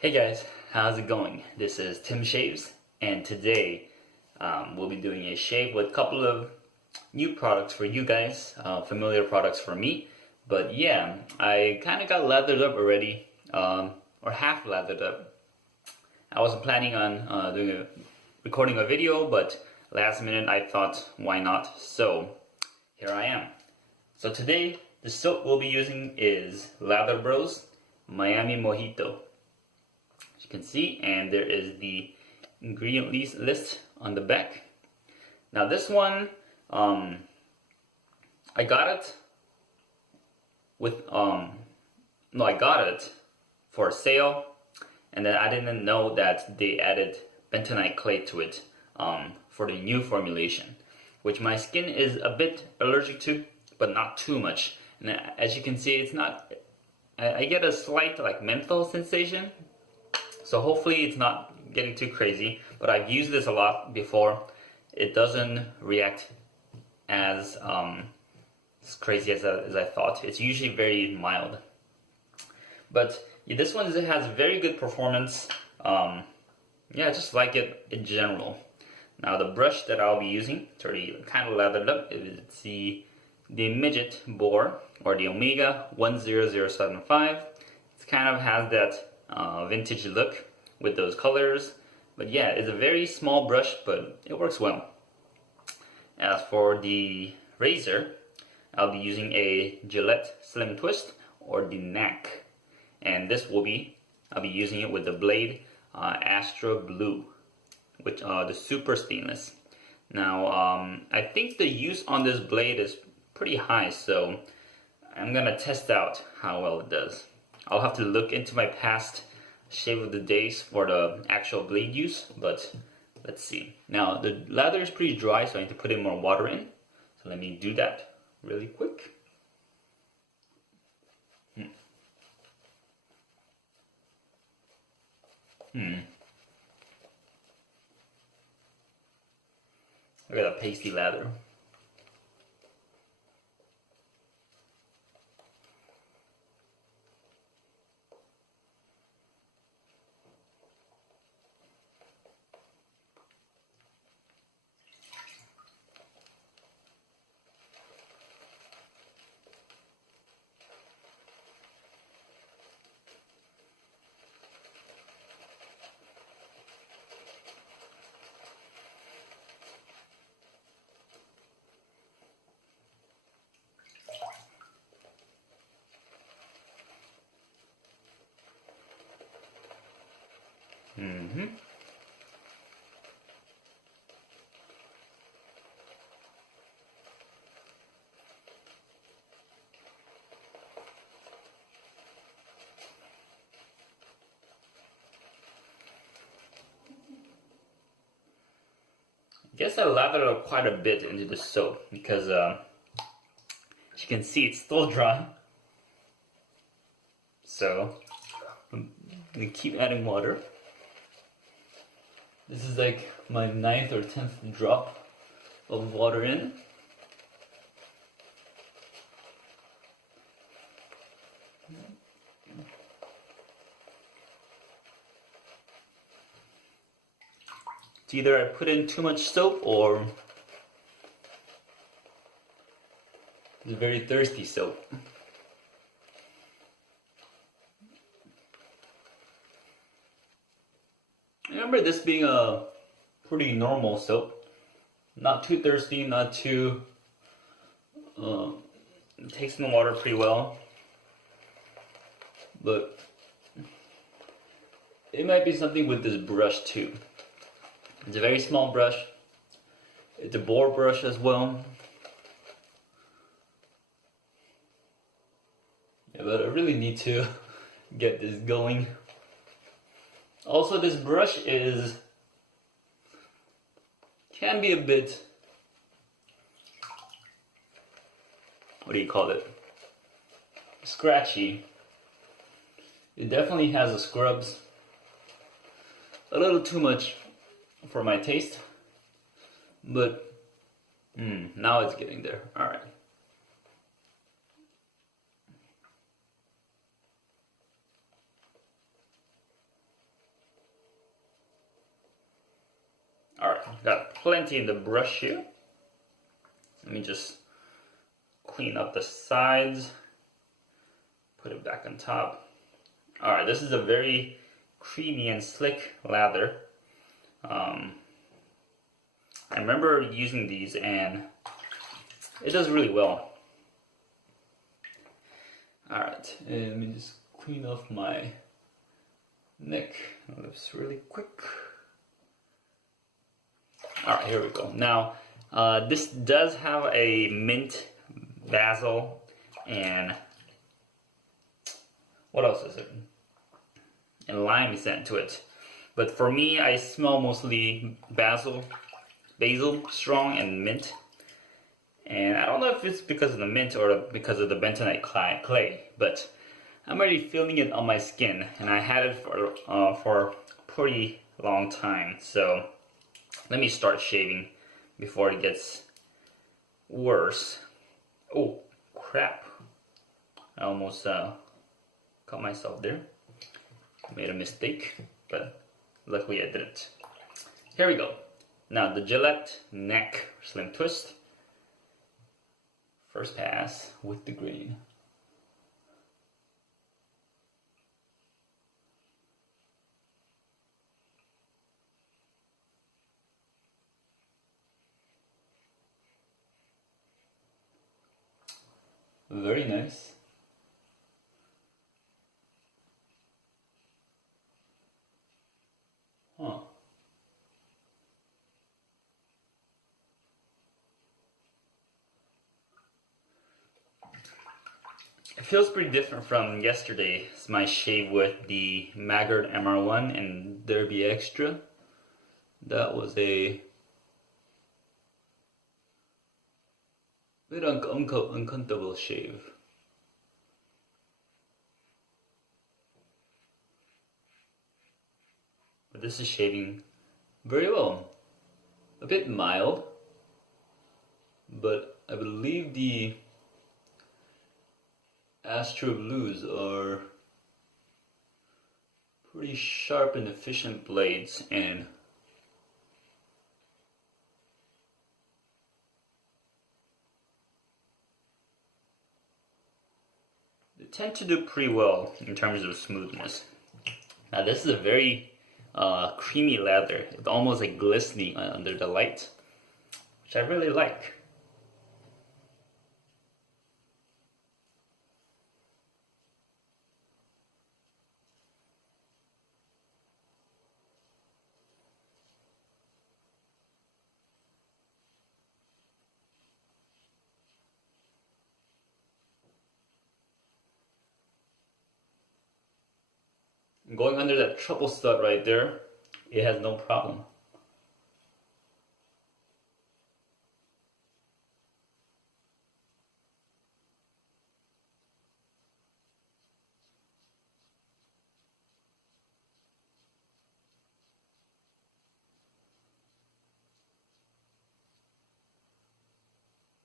Hey guys, how's it going? This is Tim Shaves, and today we'll be doing a shave with a couple of new products for you guys, familiar products for me. But yeah, I kind of got lathered up already, or half lathered up. I wasn't planning on recording a video, but last minute I thought, why not? So here I am. So today the soap we'll be using is Lather Bros Miami Mojito. As you can see, and there is the ingredient list on the back. Now this one, I got it with I got it for a sale, and then I didn't know that they added bentonite clay to it for the new formulation, which my skin is a bit allergic to, but not too much. And as you can see, it's not. I get a slight like menthol sensation. So hopefully it's not getting too crazy, but I've used this a lot before. It doesn't react as crazy as I thought. It's usually very mild. But yeah, this one has very good performance. Yeah, I just like it in general. Now the brush that I'll be using, it's already kind of lathered up. It's the Midget Boar, or the Omega 10075. It kind of has that vintage look with those colors, but yeah, it's a very small brush, but it works well. As for the razor, I'll be using a Gillette Slim Twist, or the Knack, and I'll be using it with the blade Astra Blue, with the super stainless. Now I think the use on this blade is pretty high, so I'm gonna test out how well it does. I'll have to look into my past shave of the days for the actual blade use, but let's see. Now the lather is pretty dry, so I need to put in more water in. So let me do that really quick. Look at that pasty lather. I guess I lathered up quite a bit into the soap because as you can see, it's still dry. So I'm gonna keep adding water. This is like my 9th or 10th drop of water in. It's either I put in too much soap or it's very thirsty soap. I remember this being a pretty normal soap. Not too thirsty, not too... it takes in the water pretty well. But it might be something with this brush too. It's a very small brush. It's a Boar brush as well. Yeah, but I really need to get this going. Also, this brush can be a bit, what do you call it? Scratchy. It definitely has a scrubs. A little too much for my taste, but now it's getting there. All right. Alright, got plenty in the brush here. Let me just clean up the sides, put it back on top. Alright, this is a very creamy and slick lather. I remember using these and it does really well. Alright, let me just clean off my neck lips really quick. Alright, here we go. Now, this does have a mint, basil, and what else is it? And lime scent to it. But for me, I smell mostly basil, strong, and mint. And I don't know if it's because of the mint or because of the bentonite clay, but I'm already feeling it on my skin, and I had it for a pretty long time. So let me start shaving before it gets worse. Oh crap! I almost caught myself there. Made a mistake, but luckily I didn't. Here we go. Now the Gillette neck slim twist. First pass with the grain. Very nice. Huh. It feels pretty different from yesterday's my shave with the Maggard MR1 and Derby Extra. That was a bit uncomfortable shave. But this is shaving very well. A bit mild, but I believe the Astra blues are pretty sharp and efficient blades, and they tend to do pretty well in terms of smoothness. Now this is a very creamy lather. It's almost like glistening under the light, which I really like. Going under that trouble stud right there, it has no problem.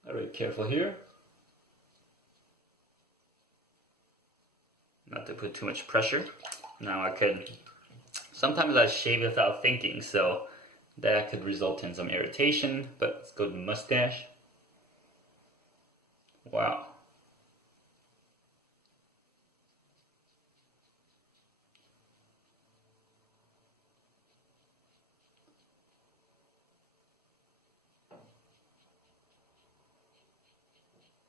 Alright, careful here. Not to put too much pressure. Now sometimes I shave without thinking, so that could result in some irritation, but let's go to the mustache. Wow.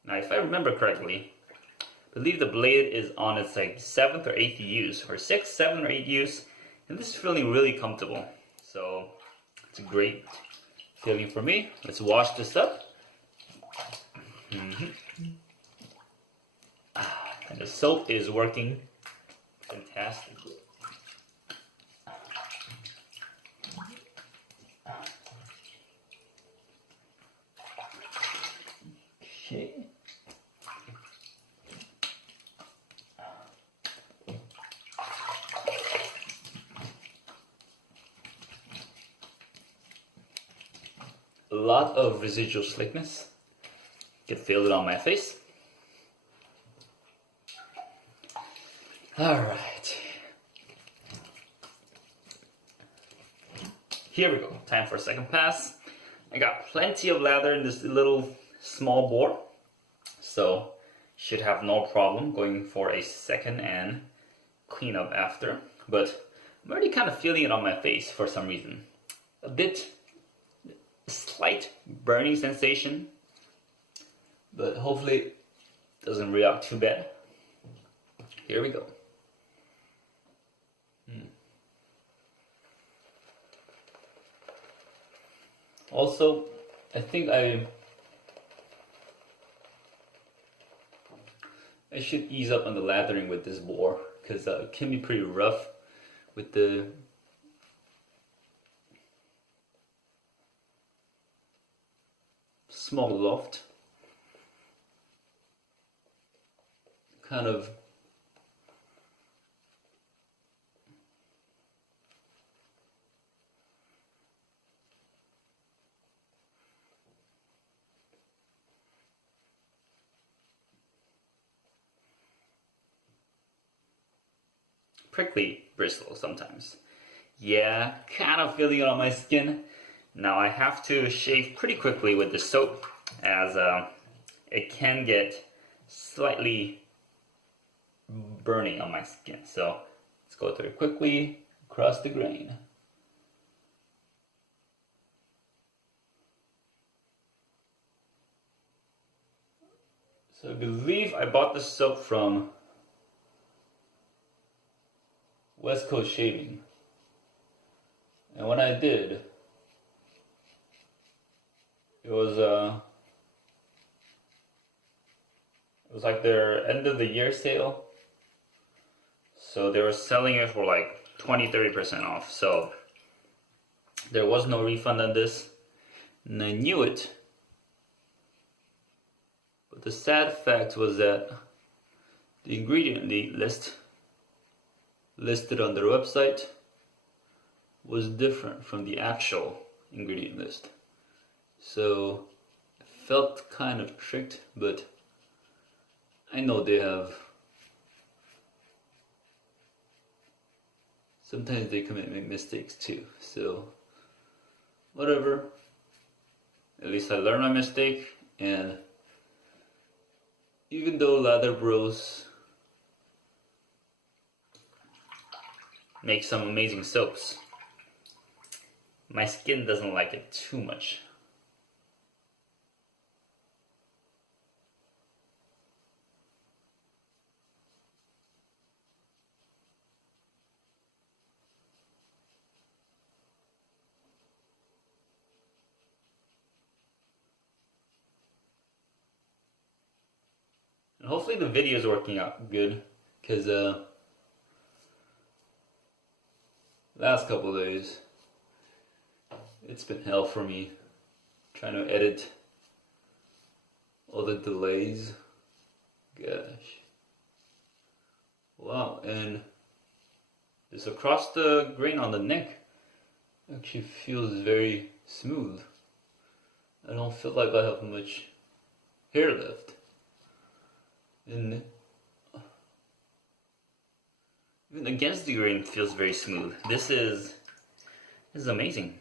Now if I remember correctly, I believe the blade is on its like 7th or 8th use, or 6th, 7th or 8th use, and this is feeling really comfortable. So it's a great feeling for me. Let's wash this up. And the soap is working fantastically. Okay. A lot of residual slickness. You can feel it on my face. Alright. here we go. Time for a second pass. I got plenty of lather in this little small bore, so should have no problem going for a second and clean up after. But I'm already kind of feeling it on my face for some reason. A bit slight burning sensation, but hopefully it doesn't react too bad. Here we go. Also, I think I should ease up on the lathering with this boar, because it can be pretty rough with the small loft. Kind of prickly bristles sometimes. Yeah, kind of feeling it on my skin. Now I have to shave pretty quickly with the soap, as it can get slightly burning on my skin. So let's go through it quickly across the grain. So I believe I bought this soap from West Coast Shaving, and when I did, it was like their end of the year sale, so they were selling it for like 20-30% off. So there was no refund on this, and I knew it. But the sad fact was that the ingredient list listed on their website was different from the actual ingredient list. So I felt kind of tricked, but I know they have, sometimes they make mistakes too, so whatever. At least I learned my mistake, and even though Lather Bros make some amazing soaps, my skin doesn't like it too much. And hopefully the video is working out good, because last couple of days it's been hell for me trying to edit all the delays. Gosh. Wow, and this across the grain on the neck actually feels very smooth. I don't feel like I have much hair left. And even against the grain feels very smooth. This is amazing.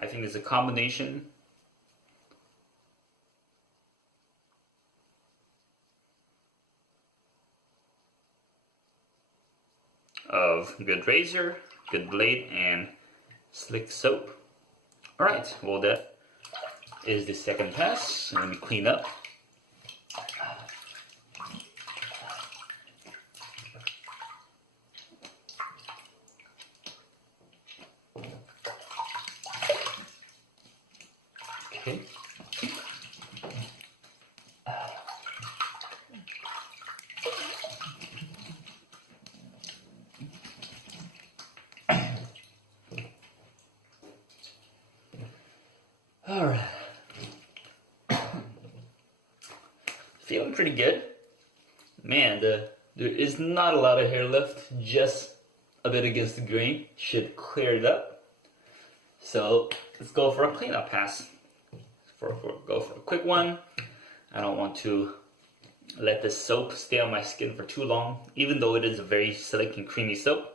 I think it's a combination of good razor, good blade, and slick soap. Alright, well that is the second pass. Let me clean up. Okay. Alright. Feeling pretty good. Man, there is not a lot of hair left, just a bit against the grain. Should clear it up. So let's go for a cleanup pass. go for a quick one. I don't want to let the soap stay on my skin for too long, even though it is a very slick and creamy soap.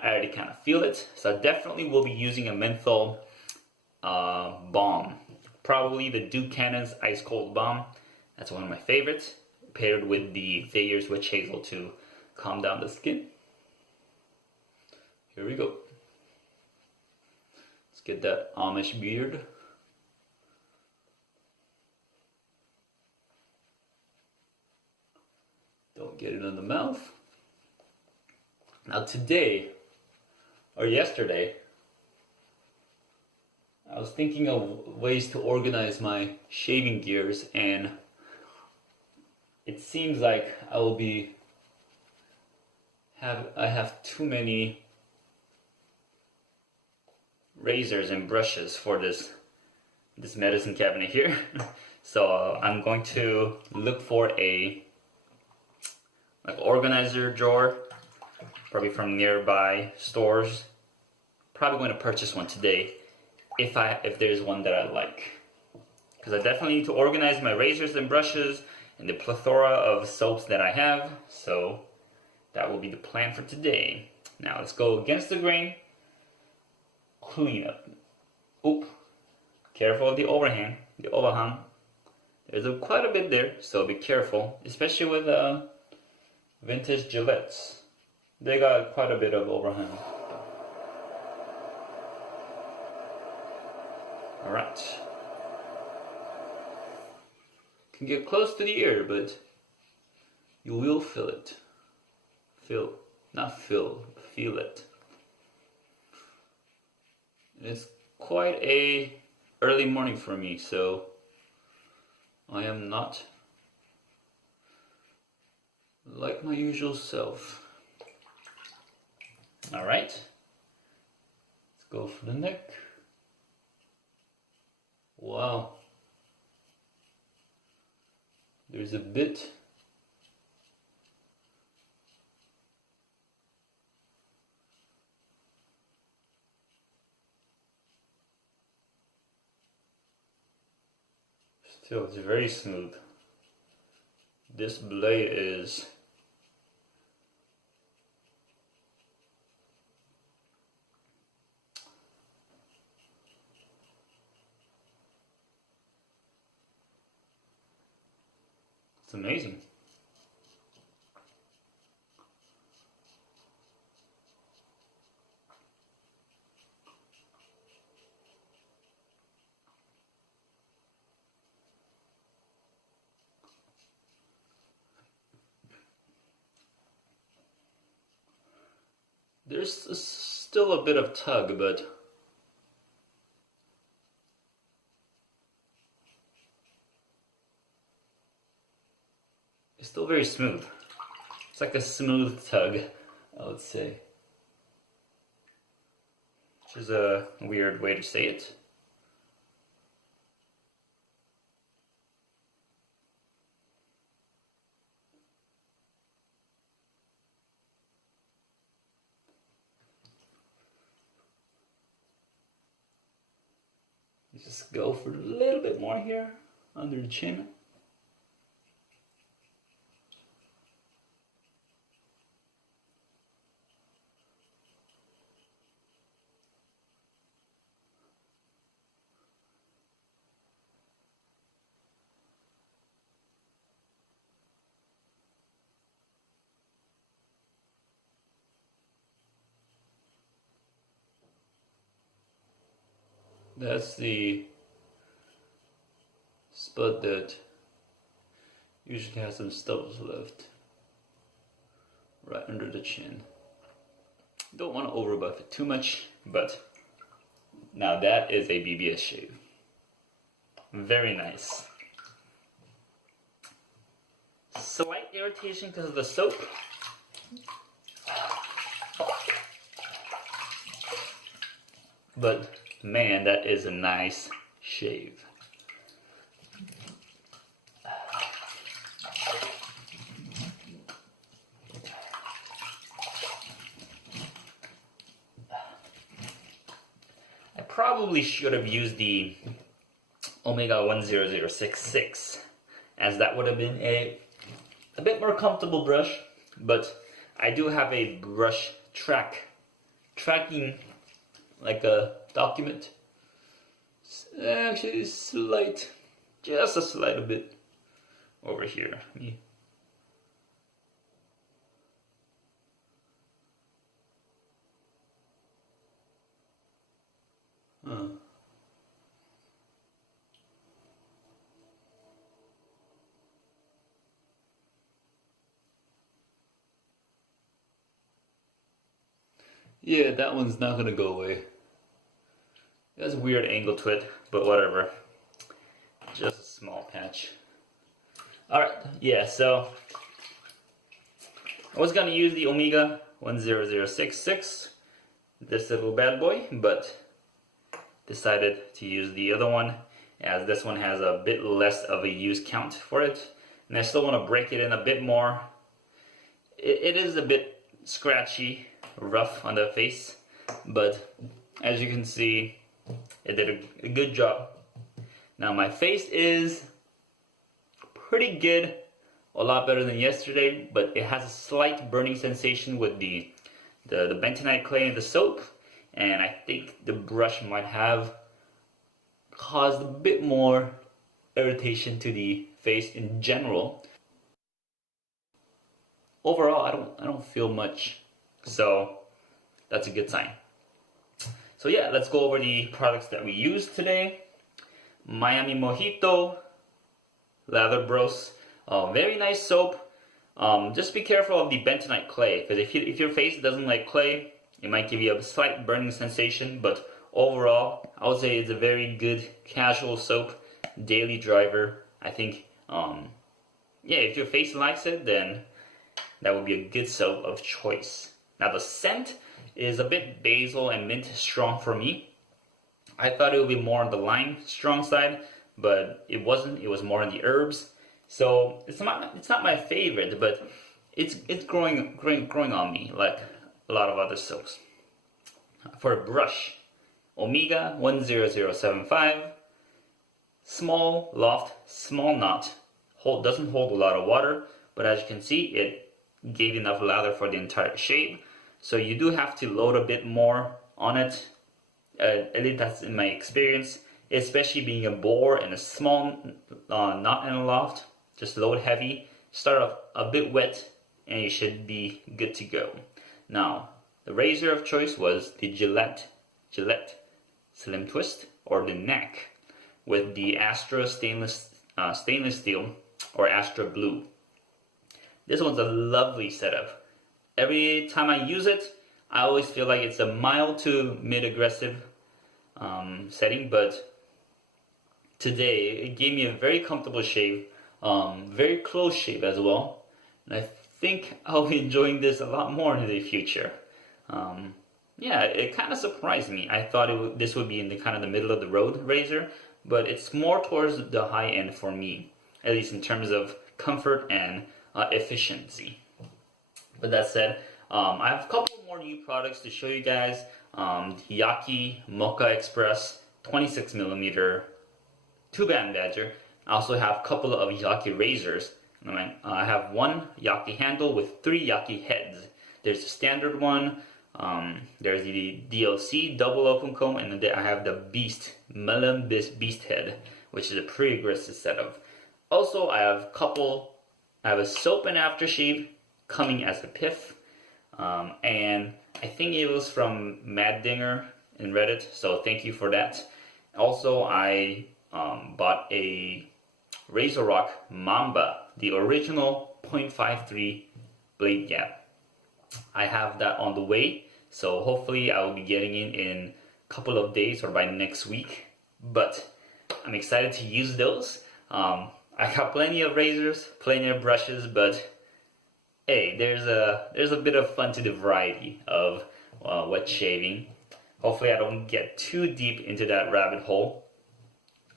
I already kind of feel it, so I definitely will be using a menthol balm. Probably the Duke Cannon's Ice Cold Balm. That's one of my favorites, paired with the Thayer's Witch Hazel to calm down the skin. Here we go. Let's get that Amish beard. Don't get it in the mouth. Now today, or yesterday, I was thinking of ways to organize my shaving gears, and it seems like I have too many razors and brushes for this medicine cabinet here. So I'm going to look for a organizer drawer, probably from nearby stores. Probably going to purchase one today if there's one that I like, because I definitely need to organize my razors and brushes and the plethora of soaps that I have. So that will be the plan for today. Now let's go against the grain. Clean up. Oop! Careful of the overhang. There's quite a bit there, so be careful, especially with vintage Gillettes. They got quite a bit of overhang. Alright. Can get close to the ear, but you will feel it. Feel it. It's quite a early morning for me, so I am not like my usual self. Alright. Let's go for the neck. Wow. There's a bit. Still, it's very smooth. This blade is it's amazing. There's still a bit of tug, but it's still very smooth. It's like a smooth tug, I would say. Which is a weird way to say it. Just go for a little bit more here, under the chin. That's the spot that usually has some stubbles left, right under the chin. Don't want to overbuff it too much, but now that is a BBS shave. Very nice. Slight irritation because of the soap. But man, that is a nice shave. I probably should have used the Omega 10066, as that would have been a bit more comfortable brush, but I do have a brush tracking like a document. Actually, just a slight bit over here. Yeah, that one's not gonna go away. There's a weird angle to it, but whatever. Just a small patch. Alright, yeah, so I was gonna use the Omega 10066, this little bad boy, but decided to use the other one, as this one has a bit less of a use count for it, and I still want to break it in a bit more. It is a bit scratchy, rough on the face, but as you can see, it did a good job. Now my face is pretty good, a lot better than yesterday, but it has a slight burning sensation with the bentonite clay and the soap, and I think the brush might have caused a bit more irritation to the face in general. Overall, I don't feel much, so that's a good sign. So yeah, let's go over the products that we used today. Miami Mojito, Lather Bros, very nice soap. Just be careful of the bentonite clay, because if your face doesn't like clay, it might give you a slight burning sensation, but overall, I would say it's a very good casual soap, daily driver. I think, yeah, if your face likes it, then that would be a good soap of choice. Now the scent is a bit basil and mint strong for me. I thought it would be more on the lime strong side, but it wasn't. It was more on the herbs. So it's not my favorite, but it's growing on me like a lot of other soaps. For a brush, Omega 10075, small loft, small knot, doesn't hold a lot of water, but as you can see, it gave enough lather for the entire shave. So you do have to load a bit more on it. At least that's in my experience, especially being a Boar and a small knot in a loft. Just load heavy, start off a bit wet, and you should be good to go. Now, the razor of choice was the Gillette Slim Twist, or the neck, with the Astra stainless steel, or Astra Blue. This one's a lovely setup. Every time I use it, I always feel like it's a mild to mid-aggressive setting, but today it gave me a very comfortable shave, very close shave as well, and I think I'll be enjoying this a lot more in the future. Yeah, it kind of surprised me. I thought this would be in the kind of the middle of the road razor, but it's more towards the high end for me, at least in terms of comfort and efficiency. With that said, I have a couple more new products to show you guys. The Yaki Mocha Express 26mm 2-band badger. I also have a couple of Yaki razors. I have one Yaki handle with 3 Yaki heads. There's the standard one, there's the DLC double open comb, and then I have the Melon Beast head, which is a pretty aggressive setup. Also, I have a soap and aftershave coming as a piff, and I think it was from Mad Dinger in Reddit, so thank you for that. Also, I bought a Razor Rock Mamba, the original 0.53 blade gap. I have that on the way, so hopefully I will be getting it in a couple of days or by next week, but I'm excited to use those. I got plenty of razors, plenty of brushes, but hey, there's a bit of fun to the variety of wet shaving. Hopefully I don't get too deep into that rabbit hole.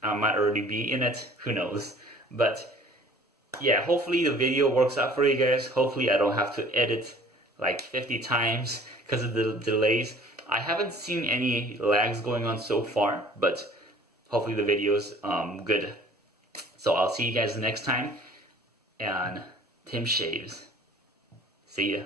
I might already be in it, who knows. But yeah, hopefully the video works out for you guys. Hopefully I don't have to edit like 50 times because of the delays. I haven't seen any lags going on so far, but hopefully the video's good. So I'll see you guys next time, and Tim shaves. See ya.